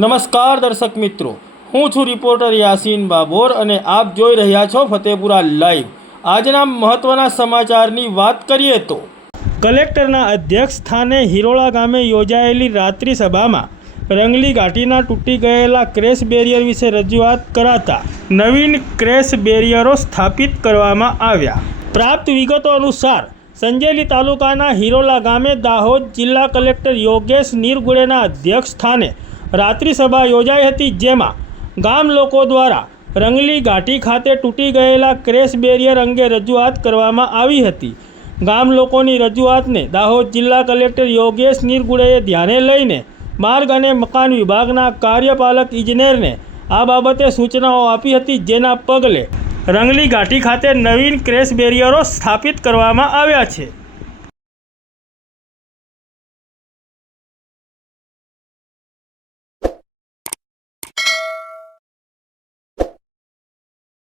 નમસ્કાર દર્શક મિત્રો, હું છું રિપોર્ટર યાસીન બાબોર અને આપ જોઈ રહ્યા છો ફતેપુરા લાઈવ। આજના મહત્વના સમાચારની વાત કરીએ તો કલેક્ટરના અધ્યક્ષ સ્થાને હિરોળા ગામે યોજાયેલી રાત્રિ સભામાં રંગલી ઘાટીના તૂટી ગયેલા ક્રેશ બેરિયર વિશે રજૂઆત કરાતા નવીન ક્રેશ બેરિયરો સ્થાપિત કરવામાં આવ્યા। પ્રાપ્ત વિગતો અનુસાર સંજેલી તાલુકાના હિરોળા ગામે દાહોદ જિલ્લા કલેક્ટર યોગેશ નિરગુડેના અધ્યક્ષ સ્થાને રાત્રિ સભા યોજાઈ હતી, જેમાં ગામ લોકો દ્વારા રંગલી ઘાટી ખાતે તૂટી ગયેલા ક્રેશ બેરિયર અંગે રજૂઆત કરવામાં આવી હતી। ગામ લોકોની રજૂઆતને દાહોદ જિલ્લા કલેક્ટર યોગેશ નિરગુડેએ ધ્યાને લઈને માર્ગ અને મકાન વિભાગના કાર્યપાલક ઇજનેરને આ બાબતે સૂચનાઓ આપી હતી, જેના પગલે રંગલી ઘાટી ખાતે નવીન ક્રેશ બેરિયરો સ્થાપિત કરવામાં આવ્યા છે।